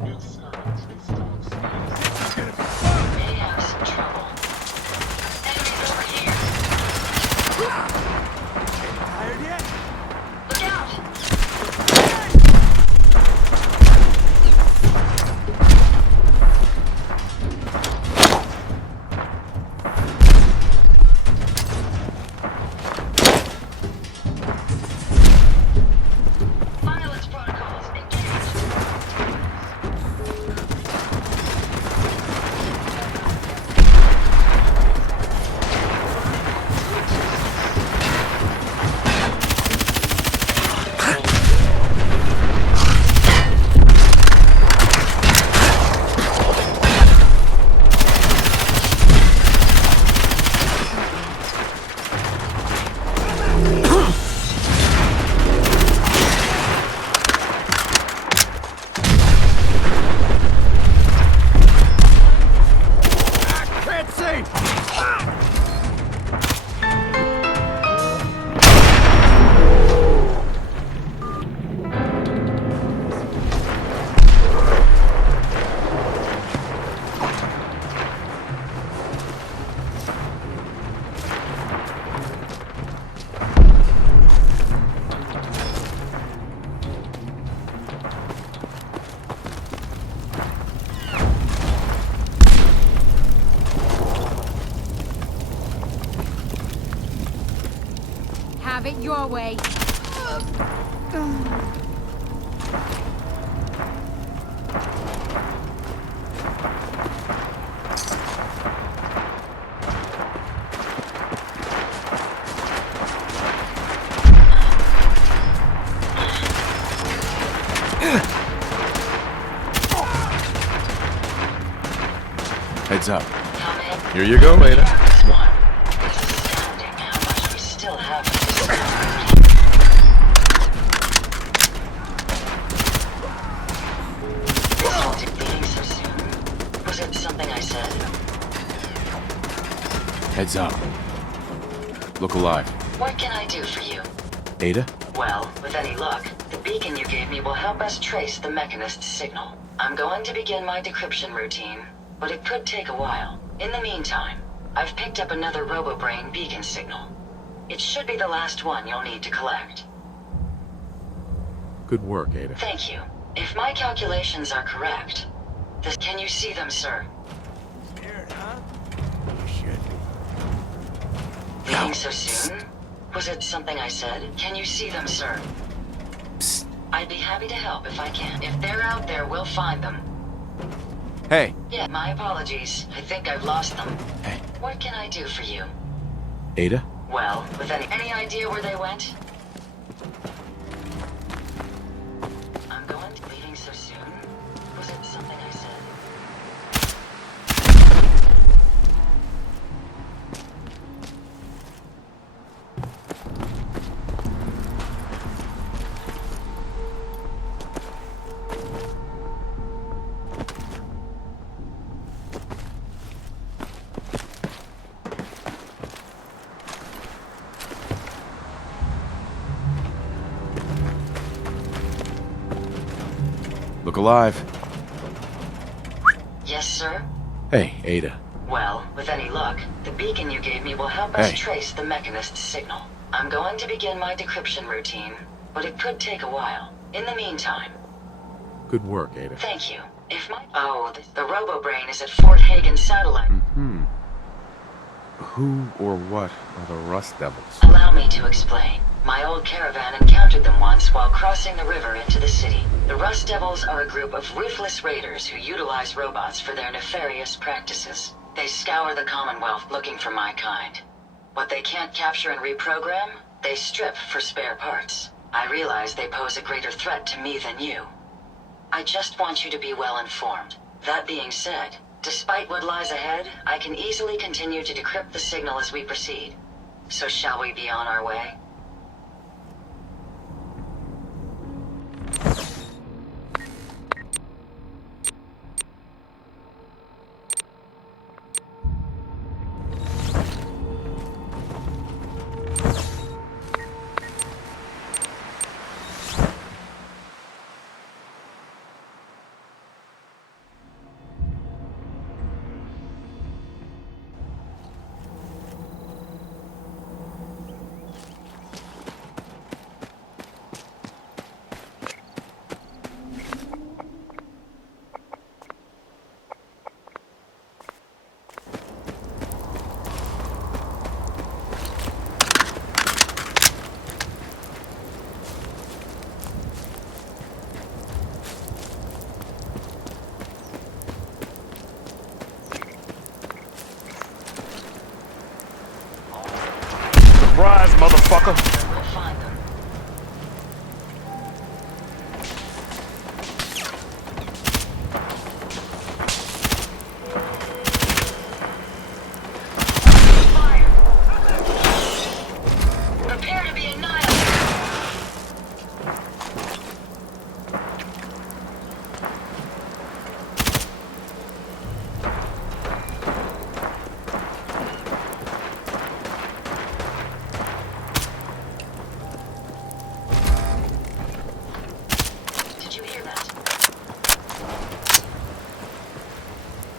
May have some trouble. Enemies over here. Tired yet? Look out! Violence protocols engaged. Can't see! Have it your way. Heads up. Come in. Here you go, Ada. This one. It's astounding how much we still have to discover. Leaving so soon? Was it something I said? Heads up. Look alive. What can I do for you? Ada? Well, with any luck, the beacon you gave me will help us trace the Mechanist's signal. I'm going to begin my decryption routine, but it could take a while. In the meantime, I've picked up another RoboBrain beacon signal. It should be the last one you'll need to collect. Good work, Ada. Thank you. If my calculations are correct, can you see them, sir? Scared, huh? You should be. Leaving so soon? Was it something I said? Can you see them, sir? Psst. I'd be happy to help if I can. If they're out there, we'll find them. Hey. Yeah, my apologies. I think I've lost them. Hey. What can I do for you? Ada? Well, with any idea where they went? I'm going to leaving so soon. Was it something I said? Look alive. Yes, sir? Hey, Ada. Well, with any luck, the beacon you gave me will help us Hey. trace the Mechanist's signal. I'm going to begin my decryption routine, but it could take a while. In the meantime, Good work, Ada. thank you. If my... Oh, the RoboBrain is at Fort Hagen Satellite. Mm-hmm. Who or what are the Rust Devils? Allow me to explain. My old caravan encountered them once while crossing the river into the city. The Rust Devils are a group of ruthless raiders who utilize robots for their nefarious practices. They scour the Commonwealth looking for my kind. What they can't capture and reprogram, they strip for spare parts. I realize they pose a greater threat to me than you. I just want you to be well informed. That being said, despite what lies ahead, I can easily continue to decrypt the signal as we proceed. So shall we be on our way? motherfucker. We'll find them. Fire! Prepare to be annihilated! Did you hear that?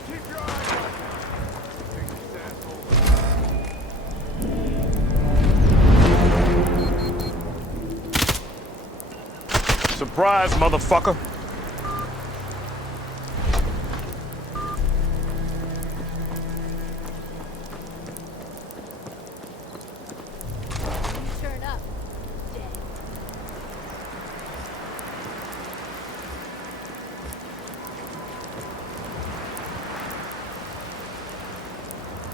Keep your eyes open. Take this asshole. Surprise, motherfucker. You turn up. Dead.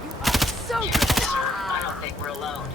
You are so Careful, dead. sir. I don't think we're alone.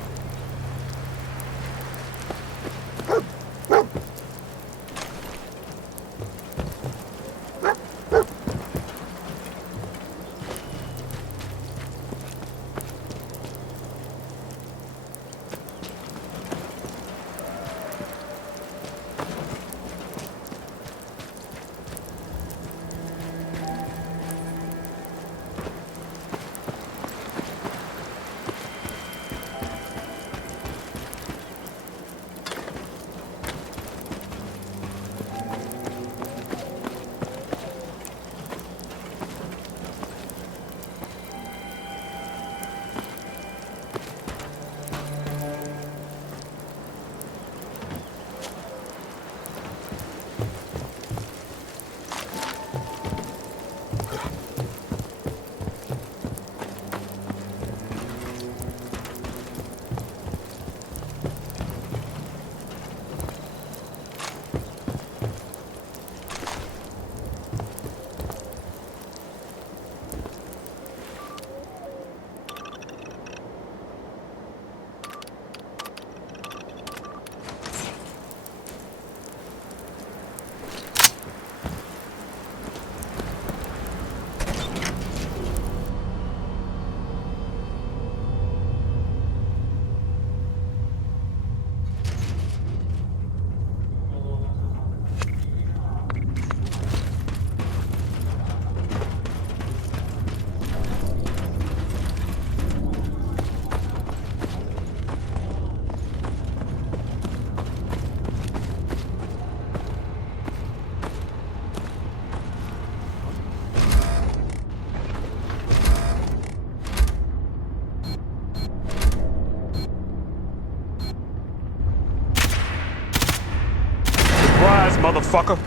Surprise, motherfucker.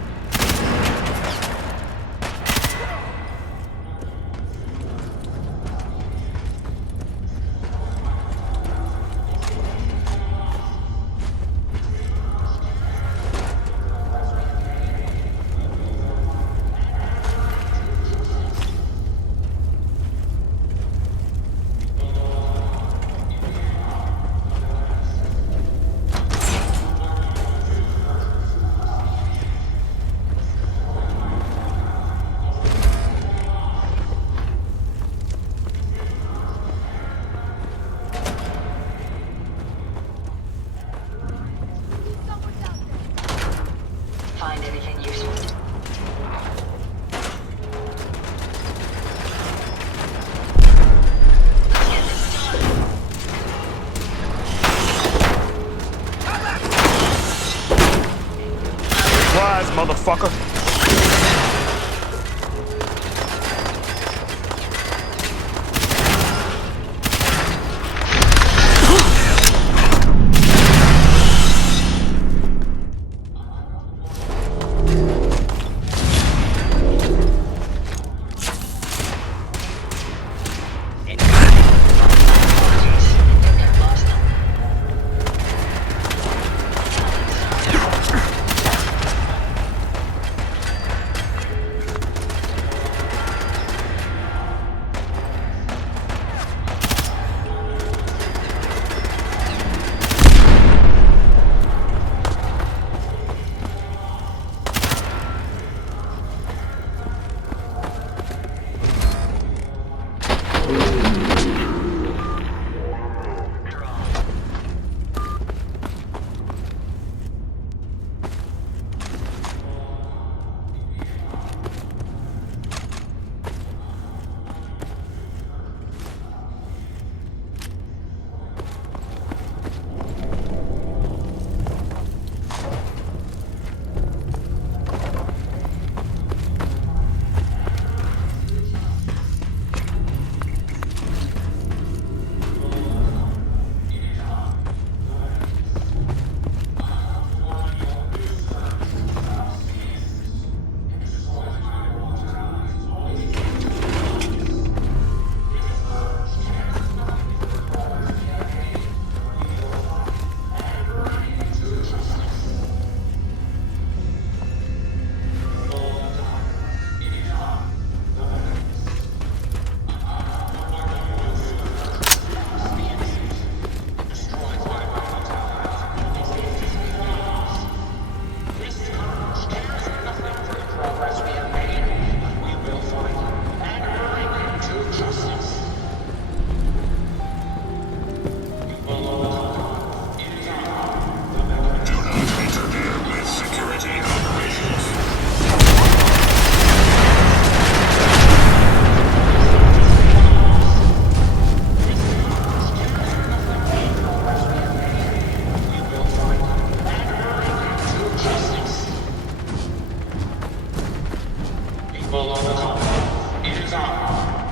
People on the continent, it is I,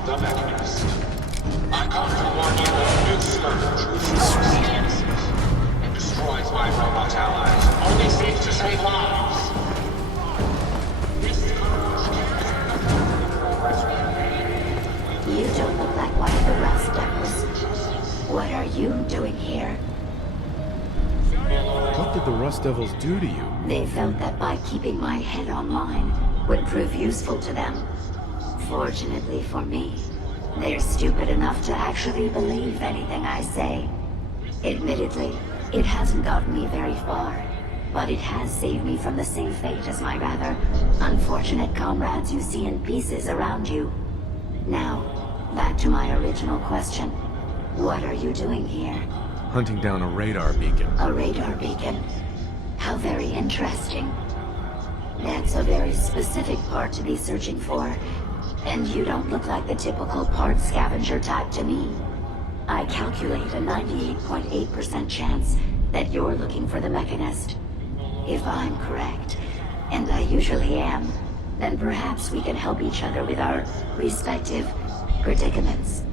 the Mechanist. I come to warn you that this scourge destroys the innocent and destroys my robot allies, only seeks to save lives. This scourge You don't look like one of the Rust Devils. What are you doing here? What did the Rust Devils do to you? They felt that by keeping my head online would prove useful to them. Fortunately for me, they're stupid enough to actually believe anything I say. Admittedly, it hasn't gotten me very far, but it has saved me from the same fate as my rather unfortunate comrades you see in pieces around you. Now, back to my original question. What are you doing here? Hunting down a radar beacon. A radar beacon? How very interesting. That's a very specific part to be searching for, and you don't look like the typical part scavenger type to me. I calculate a 98.8% chance that you're looking for the Mechanist. If I'm correct, and I usually am, then perhaps we can help each other with our respective predicaments.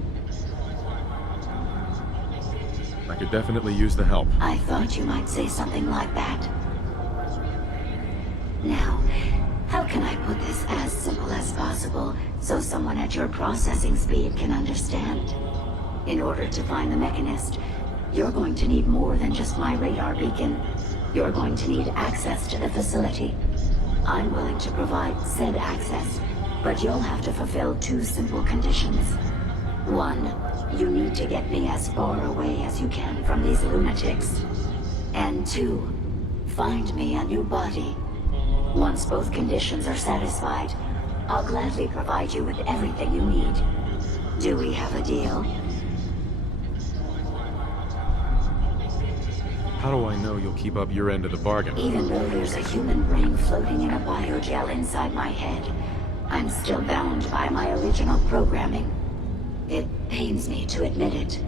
I could definitely use the help. I thought you might say something like that. Now, how can I put this as simple as possible so someone at your processing speed can understand? In order to find the Mechanist, you're going to need more than just my radar beacon. You're going to need access to the facility. I'm willing to provide said access, but you'll have to fulfill two simple conditions. One, you need to get me as far away as you can from these lunatics. And two, find me a new body. Once both conditions are satisfied, I'll gladly provide you with everything you need. Do we have a deal? How do I know you'll keep up your end of the bargain? Even though there's a human brain floating in a biogel inside my head, I'm still bound by my original programming. It pains me to admit it,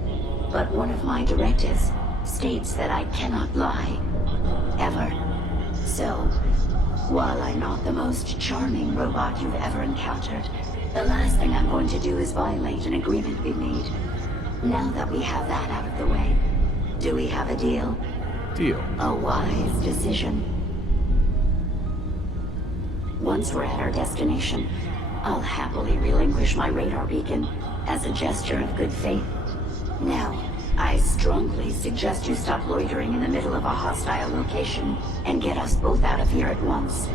but one of my directives states that I cannot lie. Ever. So, while I'm not the most charming robot you've ever encountered, the last thing I'm going to do is violate an agreement we made. Now that we have that out of the way, do we have a deal? Deal. A wise decision. Once we're at our destination, I'll happily relinquish my radar beacon as a gesture of good faith. Now, I strongly suggest you stop loitering in the middle of a hostile location and get us both out of here at once.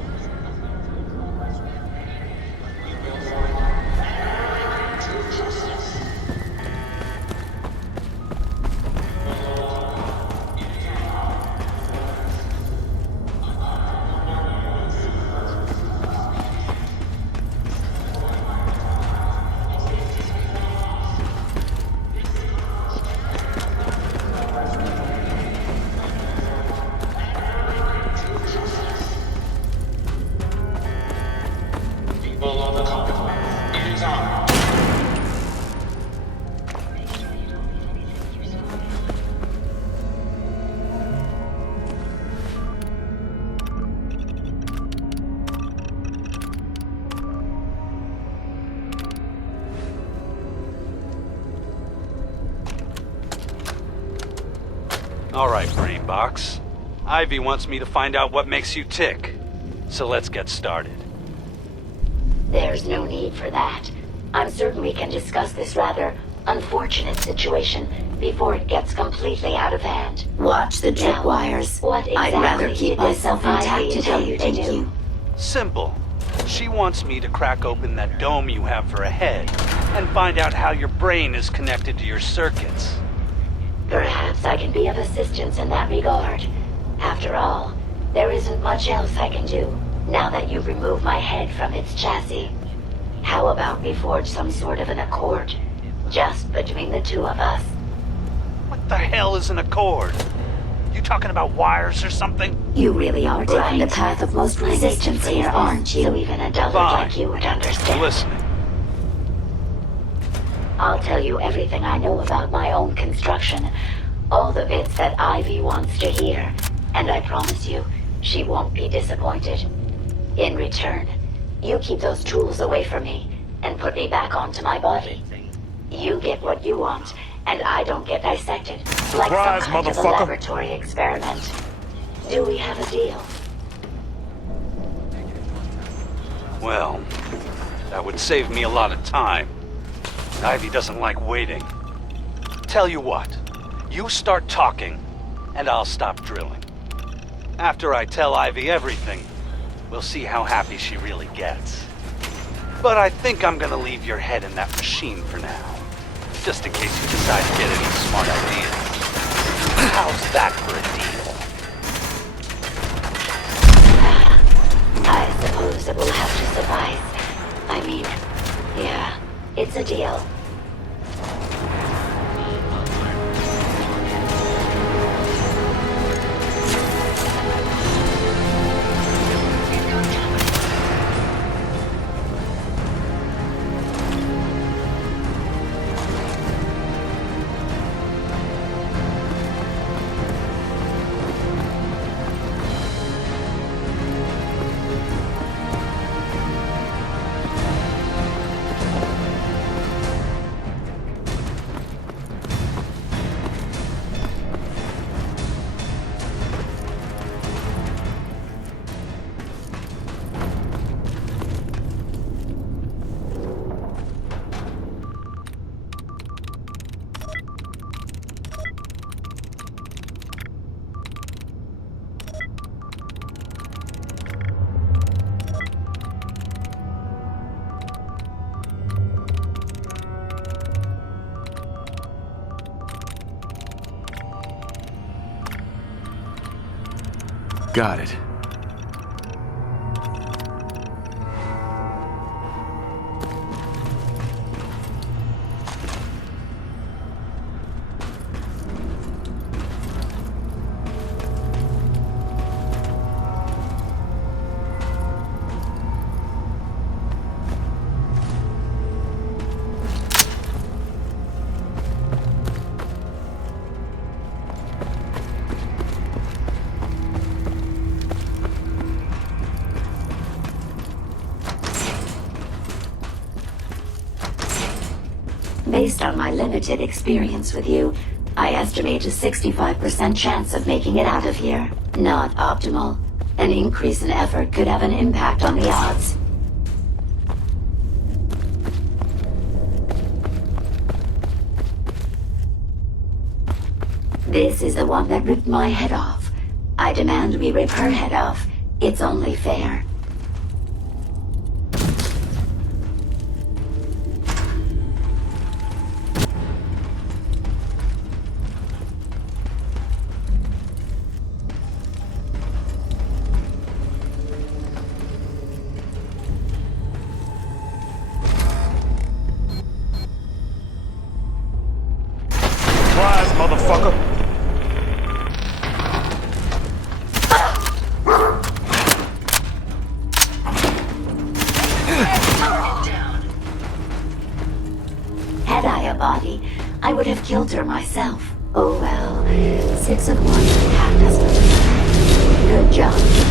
People on the continent, it is I. All right, Brainbox. Ivy wants me to find out what makes you tick. So let's get started. There's no need for that. I'm certain we can discuss this rather unfortunate situation before it gets completely out of hand. Watch the tripwires. I'd rather keep myself intact today, thank you. Simple. She wants me to crack open that dome you have for a head and find out how your brain is connected to your circuits. Perhaps I can be of assistance in that regard. After all, there isn't much else I can do now that you've removed my head from its chassis. How about we forge some sort of an accord, just between the two of us? What the hell is an accord? You talking about wires or something? You really are taking the path of most resistance here, aren't you? So even a dullard like you would understand. Listening. I'll tell you everything I know about my own construction. All the bits that Ivy wants to hear. And I promise you, she won't be disappointed. In return, You keep those tools away from me and put me back onto my body. You get what you want, and I don't get dissected like Surprise, some kind of a motherfucker. laboratory experiment. Do we have a deal? Well, that would save me a lot of time. Ivy doesn't like waiting. Tell you what, you start talking, and I'll stop drilling. After I tell Ivy everything, we'll see how happy she really gets. But I think I'm gonna leave your head in that machine for now, just in case you decide to get any smart ideas. How's that for a deal? I suppose it will have to suffice. I mean, yeah, it's a deal. Got it. Based on my limited experience with you, I estimate a 65% chance of making it out of here. Not optimal. An increase in effort could have an impact on the odds. This is the one that ripped my head off. I demand we rip her head off. It's only fair. Surprise, motherfucker. Had I a body, I would have killed her myself. Oh well, 6 of one, half dozen of the other. Good job.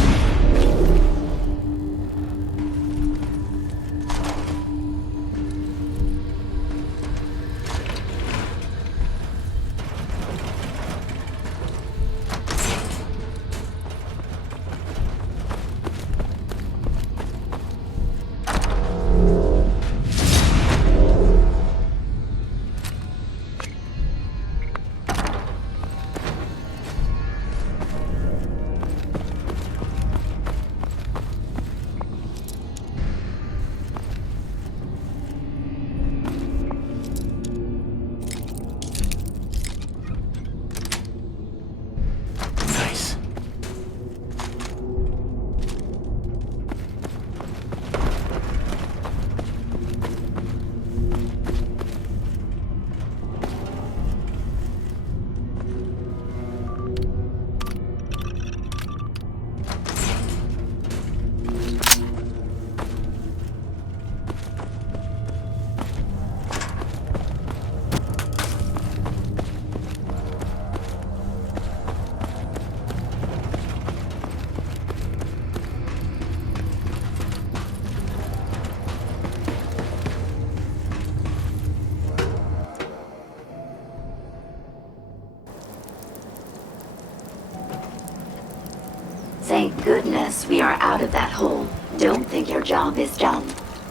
Once we are out of that hole, don't think your job is done.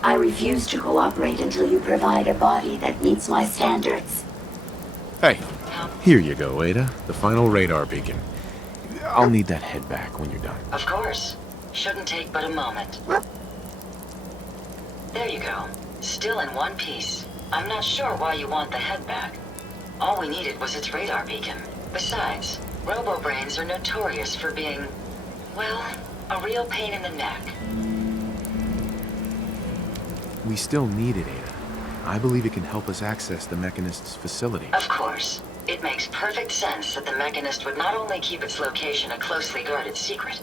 I refuse to cooperate until you provide a body that meets my standards. Hey, here you go, Ada. The final radar beacon. I'll need that head back when you're done. Of course. Shouldn't take but a moment. There you go. Still in one piece. I'm not sure why you want the head back. All we needed was its radar beacon. Besides, robo-brains are notorious for being, well, a real pain in the neck. We still need it, Ada. I believe it can help us access the Mechanist's facility. Of course. It makes perfect sense that the Mechanist would not only keep its location a closely guarded secret,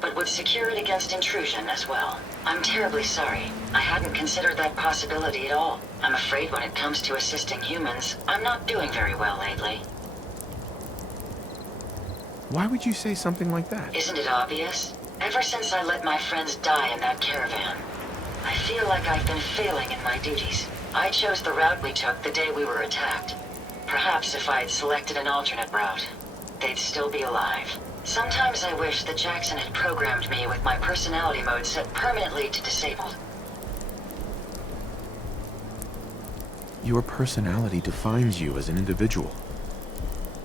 but would secure it against intrusion as well. I'm terribly sorry. I hadn't considered that possibility at all. I'm afraid when it comes to assisting humans, I'm not doing very well lately. Why would you say something like that? Isn't it obvious? Ever since I let my friends die in that caravan, I feel like I've been failing in my duties. I chose the route we took the day we were attacked. Perhaps if I had selected an alternate route, they'd still be alive. Sometimes I wish that Jackson had programmed me with my personality mode set permanently to disabled. Your personality defines you as an individual.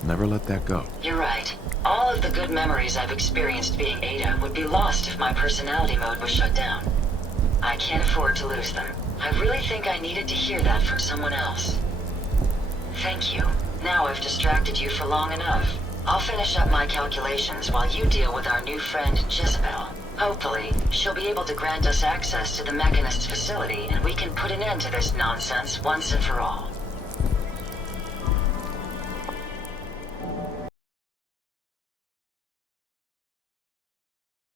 Never let that go. You're right. All of the good memories I've experienced being Ada would be lost if my personality mode was shut down. I can't afford to lose them. I really think I needed to hear that from someone else. Thank you. Now I've distracted you for long enough. I'll finish up my calculations while you deal with our new friend, Jezebel. Hopefully, she'll be able to grant us access to the Mechanist's facility and we can put an end to this nonsense once and for all.